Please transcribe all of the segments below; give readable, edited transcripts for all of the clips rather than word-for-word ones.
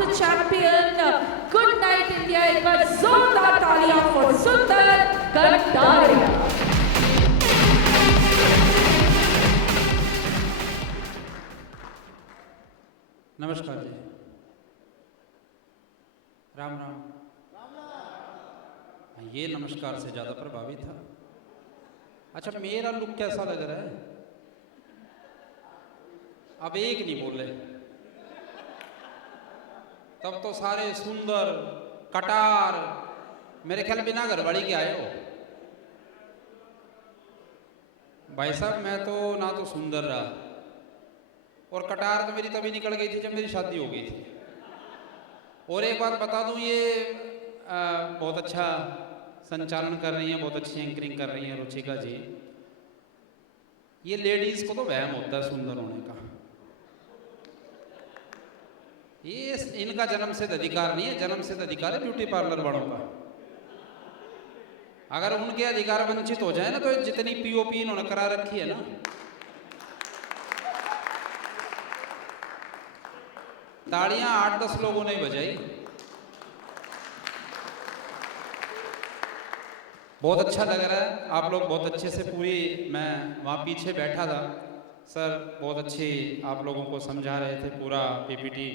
to champion. Good night India. एक बार जोरदार तालियां for सुंदर कटारिया. नमस्कार जी. राम राम. ये नमस्कार से ज्यादा प्रभावी था. अच्छा, मेरा लुक कैसा लग रहा है? अब एक नहीं बोले, तब तो सारे सुंदर कटार. मेरे ख्याल बिना घरवाली के आए हो भाई साहब. मैं तो ना तो सुंदर रहा, और कटार तो मेरी तभी निकल गई थी जब मेरी शादी हो गई थी. और एक बात बता दूं, ये बहुत अच्छा संचालन कर रही हैं, बहुत अच्छी एंकरिंग कर रही हैं रुचिका जी. ये लेडीज को तो वहम होता है सुंदर होने का. ये इनका जन्म सिद्ध अधिकार नहीं है. जन्म सिद्ध अधिकार है ब्यूटी पार्लर वालों का. अगर उनके अधिकार वंचित हो जाए ना, तो जितनी पीओपी इन्होंने करा रखी है ना, तालियां 8-10 लोगों ने बजाई. बहुत अच्छा लग रहा है. आप लोग बहुत अच्छे से पूरी, मैं वहाँ पीछे बैठा था सर, बहुत अच्छी आप लोगों को समझा रहे थे. पूरा पीपीटी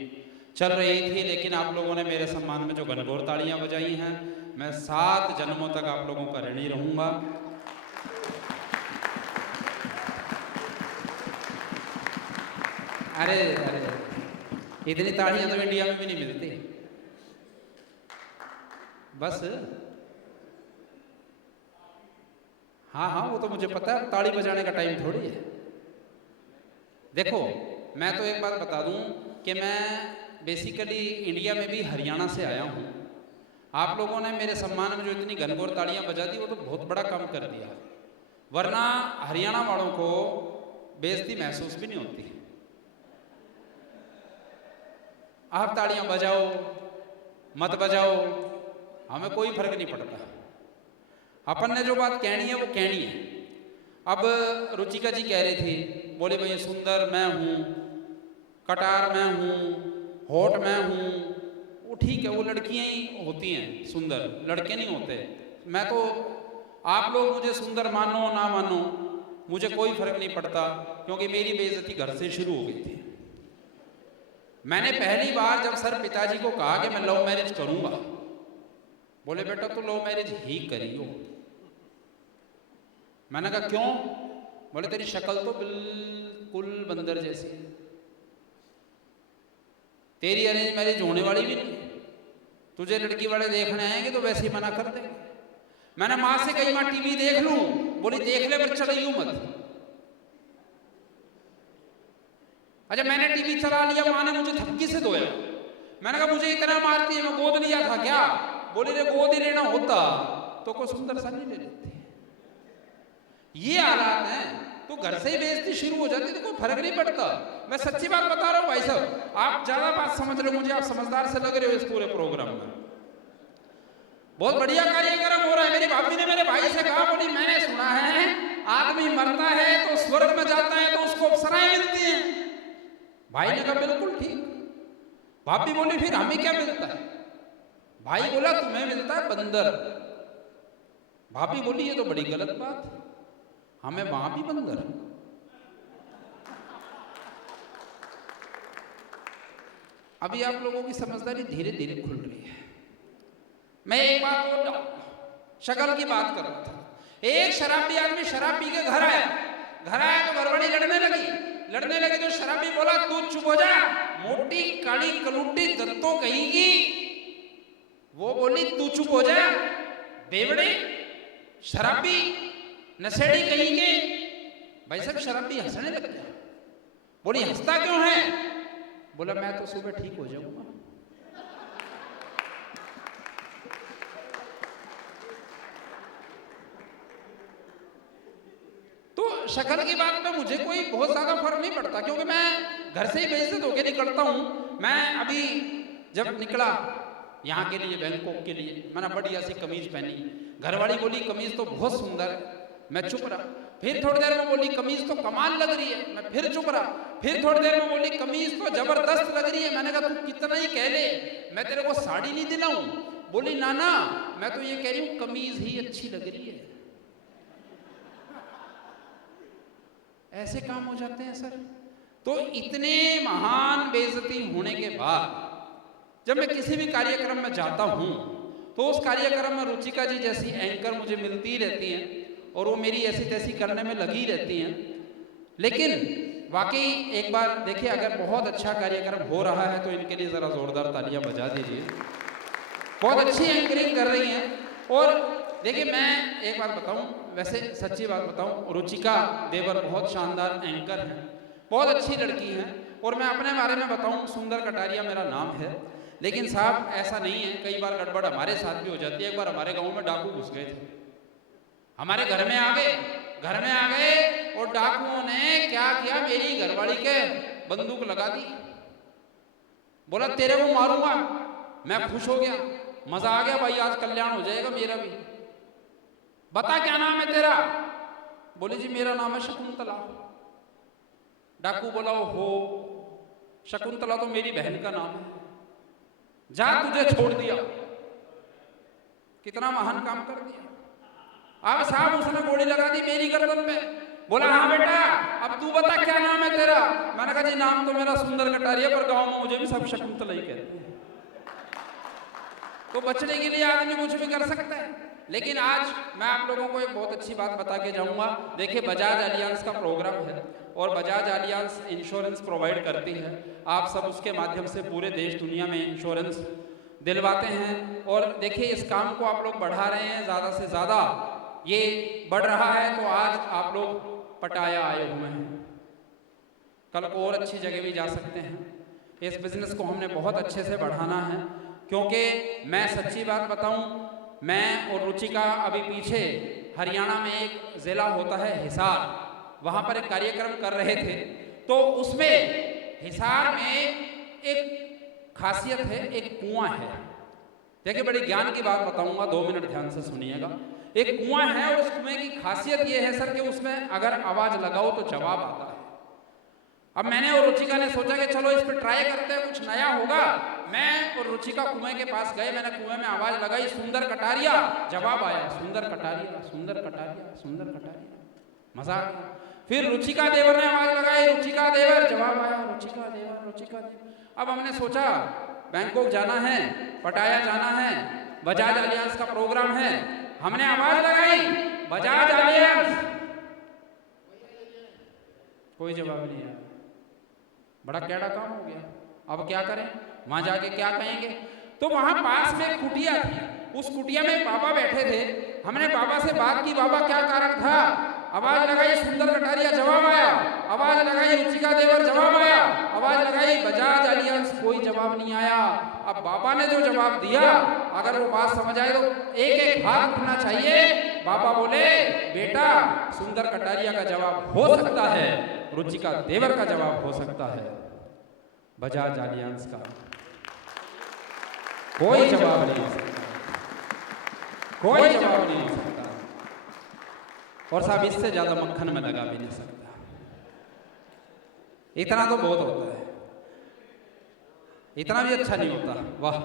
चल रही थी, लेकिन आप लोगों ने मेरे सम्मान में जो घनघोर तालियां बजाई हैं, मैं 7 जन्मों तक आप लोगों का ऋणी रहूंगा. अरे अरे, इतनी तालियां तो इंडिया में भी नहीं मिलती. बस हाँ हाँ, वो तो मुझे पता है. ताली बजाने का टाइम थोड़ी है. देखो, मैं तो एक बात बता दूं कि मैं बेसिकली इंडिया में भी हरियाणा से आया हूं. आप लोगों ने मेरे सम्मान में जो इतनी घनघोर तालियां बजा दी, वो तो बहुत बड़ा काम कर दिया. वरना हरियाणा वालों को बेइज्जती महसूस भी नहीं होती. आप तालियां बजाओ मत बजाओ, हमें कोई फर्क नहीं पड़ता. अपन ने जो बात कहनी है वो कहनी है. अब रुचिका जी कह रही थी, बोले भाई सुंदर मैं हूँ, कटार मैं हूँ, होठ मैं हूँ. वो ठीक है, वो लड़कियां ही होती हैं सुंदर, लड़के नहीं होते. मैं तो, आप लोग मुझे सुंदर मानो ना मानो, मुझे कोई फर्क नहीं पड़ता, क्योंकि मेरी बेइज्जती घर से शुरू हो गई थी. मैंने पहली बार जब सर पिताजी को कहा कि मैं लव मैरिज करूंगा, बोले बेटा तो लव मैरिज ही करियो. मैंने कहा क्यों? बोले तेरी शक्ल तो बिल्कुल बंदर जैसी है, तेरी अरेंज मैरिज होने वाली भी नहीं, तुझे लड़की वाले देखने आएंगे तो वैसे ही मना कर देंगे. मैंने माँ से कई बार टीवी देख लूं, बोली देख ले पर चलाइयो मत. अच्छा, मैंने टीवी चला लिया, माँ ने मुझे थपकी से धोया. मैंने कहा मुझे इतना मारती है, मैं गोद लिया था क्या? बोले रे गोद ही लेना होता तो कोई सुंदर सा नहीं ले लेते. ये हालात है. तो घर से ही बेइज्जती शुरू हो जाती है तो कोई फर्क नहीं पड़ता. मैं सच्ची बात बता रहा हूँ भाई साहब. आप ज्यादा बात समझ रहे हो मुझे, आप समझदार से लग रहे हो इस पूरे प्रोग्राम में. बहुत बढ़िया कार्यक्रम हो रहा है. मेरी भाभी ने मेरे भाई से कहा, बोली मैंने सुना है आदमी मरता है तो स्वर्ग में जाता है तो उसको अप्सराएं मिलती हैं. भाई ने कहा बिल्कुल ठीक. भाभी बोली फिर हमें क्या मिलता है? भाई बोला तुम्हें मिलता है बंदर. भाभी बोली ये तो बड़ी गलत बात है, हमें वहां भी बंदर. अभी आप लोगों की समझदारी धीरे धीरे खुल रही है. मैं एक बात बोल रहा हूं, शक्ल की बात कर रहा था. एक शराबी आदमी शराब पी के घर आया तो घरवाली लड़ने लगी तो शराबी बोला तू चुप हो जा, मोटी काली कलूटी दत्तो कहेगी. वो बोली तू चुप हो जा बेवड़े शराबी नशेड़ी कहेंगे. भाई साहब शराबी हंसने लग गया. बोली हंसता क्यों है? बोला मैं तो सुबह ठीक हो जाऊंगा. तो शक्ल की बात में मुझे कोई बहुत ज्यादा फर्क नहीं पड़ता, क्योंकि मैं घर से ही बेइज्जत होकर निकलता हूं. मैं अभी जब निकला यहाँ के लिए, बैंकॉक के लिए, मैंने बढ़िया सी कमीज पहनी. घरवाली बोली कमीज तो बहुत सुंदर है. मैं चुप रहा. फिर थोड़ी देर में बोली कमीज तो कमाल लग रही है, मैं फिर चुप रहा। फिर थोड़ी देर में बोली कमीज तो जबरदस्त लग रही है। मैंने कहा तू कितना ही कह ले, मैं तेरे को साड़ी नहीं दिलाऊं? बोली ना ना, मैं तो ये कह रही हूं कमीज ही अच्छी लग रही है। ऐसे काम हो जाते हैं सर। तो इतने महान बेइज्जती होने के बाद जब मैं किसी भी कार्यक्रम में जाता हूं तो उस कार्यक्रम में रुचिका जी जैसी एंकर मुझे मिलती रहती हैं और वो मेरी ऐसी तैसी करने में लगी रहती हैं। लेकिन वाकई एक बार देखिए, अगर बहुत अच्छा कार्यक्रम हो रहा है तो इनके लिए ज़रा ज़ोरदार तालियां बजा दीजिए। बहुत अच्छी एंकरिंग कर रही हैं। और देखिए, मैं एक बात बताऊं, वैसे सच्ची बात बताऊं, रुचिका देवर बहुत शानदार एंकर हैं, बहुत अच्छी लड़की हैं। और मैं अपने बारे में बताऊं, सुंदर कटारिया मेरा नाम है। लेकिन साहब ऐसा नहीं है, कई बार गड़बड़ हमारे साथ भी हो जाती है। एक बार हमारे गांव में डाकू घुस गए थे, हमारे घर में आ गए और डाकुओं ने क्या किया, मेरी घरवाली के बंदूक लगा दी। बोला तेरे को मारूंगा। मैं खुश हो गया, मजा आ गया भाई, आज कल्याण हो जाएगा मेरा भी। बता क्या नाम है तेरा? बोले जी मेरा नाम है शकुंतला। डाकू बोला हो, शकुंतला तो मेरी बहन का नाम है, जा तुझे छोड़ दिया। कितना महान काम कर दिया। अब साहब उसने गोली लगा दी मेरी गर्दन पे। बोला हाँ बेटा, अब तू बता क्या नाम है तेरा? मैंने कहा जी नाम तो मेरा सुंदर कटारिया, पर गांव में मुझे भी सब शकुंतला ही कहते हैं। तो बचने के लिए आदमी कुछ भी कर सकता है। लेकिन आज मैं आप लोगों को एक बहुत अच्छी बात बता के जाऊंगा। देखिए, बजाज एलियांस का प्रोग्राम है और बजाज एलियांस इंश्योरेंस प्रोवाइड करती है। आप सब उसके माध्यम से पूरे देश दुनिया में इंश्योरेंस दिलवाते हैं। और देखिए, इस काम को आप लोग बढ़ा रहे हैं, ज़्यादा से ज़्यादा ये बढ़ रहा है। तो आज आप लोग पटाया आए हुए हैं, कल को और अच्छी जगह भी जा सकते हैं। इस बिजनेस को हमने बहुत अच्छे से बढ़ाना है, क्योंकि मैं सच्ची बात बताऊं, मैं और रुचिका अभी पीछे हरियाणा में एक ज़िला होता है हिसार, वहाँ पर एक कार्यक्रम कर रहे थे। तो उसमें हिसार में एक खासियत है, एक कुआं है। देखिए, बड़ी ज्ञान की बात बताऊंगा, 2 मिनट ध्यान से सुनिएगा। एक कुआं है और उस कुएं की खासियत ये है सर कि उसमें अगर आवाज लगाओ तो जवाब आता है। अब मैंने और रुचिका ने सोचा कि चलो इस पर ट्राई करते हैं, कुछ नया होगा। मैं और रुचिका कुएं के पास गए, मैंने कुएं में आवाज लगाई, सुंदर कटारिया, जवाब आया सुंदर कटारिया, सुंदर कटारिया, सुंदर कटारिया। मजा आ गया। फिर रुचिका देवर ने आवाज लगाई, रुचिका देवर, जवाब आया रुचिका देवर, रुचिका देवर। अब हमने सोचा बैंकॉक जाना है, पटाया जाना है, बजाज एलियांस का प्रोग्राम है। हमने आवाज लगाई बजाज एलियांस, कोई जवाब नहीं आया। बड़ा कैड़ा काम हो गया। अब क्या करें, वहां जाके क्या कहेंगे? तो वहां पास में एक कुटिया थी, उस कुटिया में बाबा बैठे थे। हमने बाबा से बात की, बाबा क्या कारण था? आवाज लगाई सुंदर कटारिया, जवाब आया। आवाज लगाई रुचिका देवर, जवाब आया। आवाज लगाई बजाज एलियांस, कोई जवाब नहीं आया। अब बाबा ने जो जवाब दिया, अगर वो बात समझ आए तो एक एक हाथ उठना चाहिए। बाबा बोले बेटा, सुंदर कटारिया का जवाब हो सकता है, रुचिका देवर का जवाब हो सकता है, बजाज एलियांस का कोई जवाब नहीं हो सकता, कोई जवाब नहीं हो सकता। और साहब इससे ज्यादा मक्खन में लगा भी नहीं सकता। इतना तो बहुत होता है, इतना भी अच्छा नहीं होता। वाह,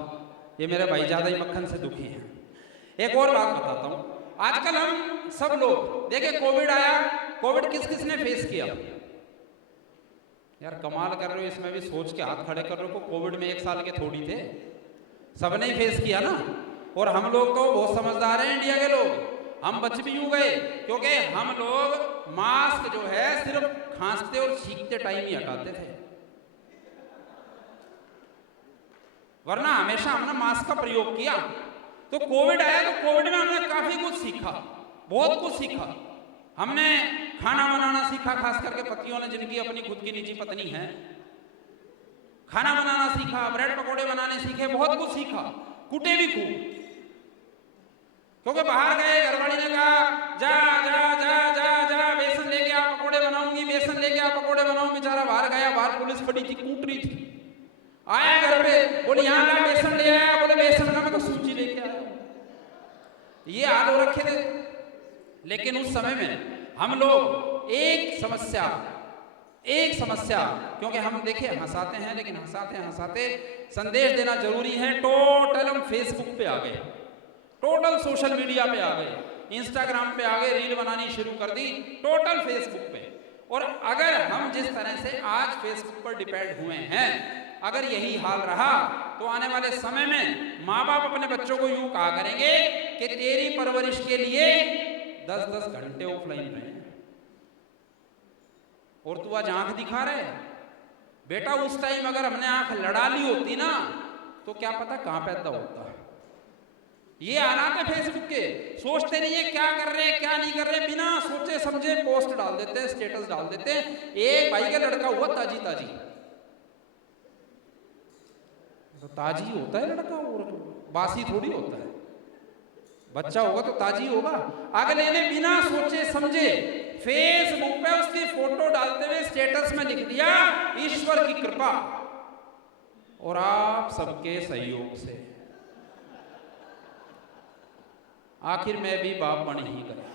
ये मेरे भाई ज्यादा ही मक्खन से दुखी हैं। एक और बात बताता हूं, आजकल हम सब लोग देखिए, कोविड आया, कोविड किस किस ने फेस किया? यार कमाल कर रहे हो, इसमें भी सोच के हाथ खड़े कर रहे हो। कोविड में 1 साल के थोड़ी थे, सबने ही फेस किया ना। और हम लोग तो बहुत समझदार हैं, इंडिया के लोग, हम बच भी यूं गए क्योंकि हम लोग मास्क जो है सिर्फ खांसते और छींकते टाइम ही हटाते थे, वरना हमेशा हमने मास्क का प्रयोग किया। तो कोविड आया तो कोविड में हमने काफी कुछ सीखा, बहुत कुछ सीखा। हमने खाना बनाना सीखा, खास करके पतियों ने जिनकी अपनी खुद की निजी पत्नी है, खाना बनाना सीखा, ब्रेड पकौड़े बनाने सीखे, बहुत कुछ सीखा। कुटे भी खूब, क्योंकि बाहर गए, घरवाली ने कहा जा जा जा जा जा बेसन लेके आ, पकौड़े बनाऊंगी, बेसन लेके आ, पकौड़े बनाऊं। बेचारा बाहर गया, बाहर पुलिस खड़ी थी, कूट रही थी। आया घर पे, बोले यहाँ ला बेसन ले आया। बोले बेसन का मैं तो सूजी लेके आया। ये हाल हो रखे थे। लेकिन उस समय में हम लोग एक समस्या, क्योंकि हम देखिए हंसाते हैं, लेकिन हंसाते संदेश देना जरूरी है। टोटल हम फेसबुक पे आ गए, टोटल सोशल मीडिया पे आ गए, इंस्टाग्राम पे आ गए, रील बनानी शुरू कर दी, टोटल फेसबुक पे। और अगर हम जिस तरह से आज फेसबुक पर डिपेंड हुए हैं, अगर यही हाल रहा तो आने वाले समय में माँ बाप अपने बच्चों को यूं कहा करेंगे कि तेरी परवरिश के लिए 10-10 घंटे ऑफलाइन रहे और तू आज आंख दिखा रहे। बेटा उस टाइम अगर हमने आंख लड़ा ली होती ना तो क्या पता कहां पैदा होता। ये हालात है फेसबुक के। सोचते नहीं है क्या कर रहे हैं क्या नहीं कर रहे, बिना सोचे समझे पोस्ट डाल देते हैं, स्टेटस डाल देते हैं। एक भाई का लड़का हुआ ताजी तो ताजी होता है लड़का, और बासी थोड़ी होता है। बच्चा होगा तो ताजी होगा। अगले ने बिना सोचे समझे फेसबुक पे उसकी फोटो डालते हुए स्टेटस में लिख दिया ईश्वर की कृपा और आप सबके सहयोग से। आखिर मैं भी बाप बन ही गया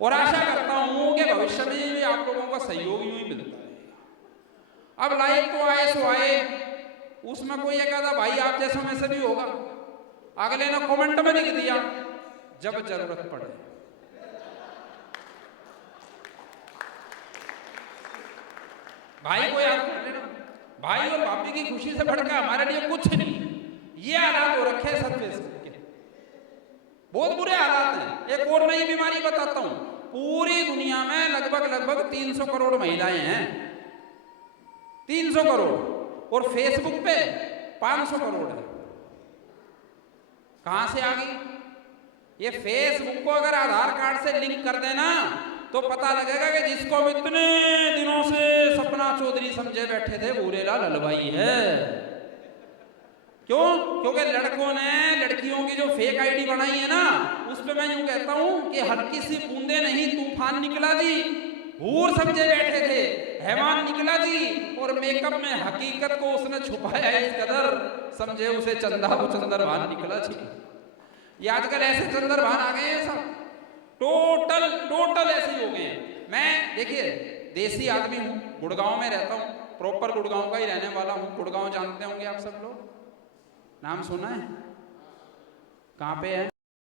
और आशा करता हूं कि भविष्य में भी आप लोगों का सहयोग यूं ही मिलता रहेगा। अब लाइक तो आए सो आए, उसमें कोई एक आधा भाई आप जैसा में से भी होगा, अगले ने कमेंट में लिख दिया जब जरूरत पड़े। भाई को याद कर लेना, भाई और भाभी की खुशी से बढ़कर हमारे लिए कुछ नहीं। ये हालात हो रखे हैं सब फेसबुक के, बहुत बुरे हालात हैं। एक और नई बीमारी बताता हूं, पूरी दुनिया में लगभग 300 करोड़ महिलाएं हैं, 300 करोड़, और फेसबुक पे 500 करोड़ है। कहां से आ गई ये? फेसबुक को अगर आधार कार्ड से लिंक कर देना तो पता लगेगा कि जिसको हम इतने दिनों से सपना चौधरी समझे बैठे थे भूरेलाल हलवाई है। क्यों? क्योंकि लड़कों ने लड़कियों की जो फेक आईडी बनाई है ना, उस पे मैं यूं कहता हूं कि हल्की सी बूंदे नहीं तूफान निकला जी। हूर समझे बैठे थे, हैवान निकला जी, और मेकअप में हकीकत को उसने छुपाया इस कदर, समझे उसे चंदा वो चंद्रभान निकला जी। ये आजकल ऐसे चंद्रभान आ गए हैं सब, टोटल ऐसे ही हो गए हैं। मैं देखिए देसी आदमी हूँ, गुड़गांव में रहता हूँ, प्रॉपर गुड़गांव का ही रहने वाला हूँ। गुड़गांव जानते होंगे आप सब लोग, नाम सुना है? कहाँ पे है?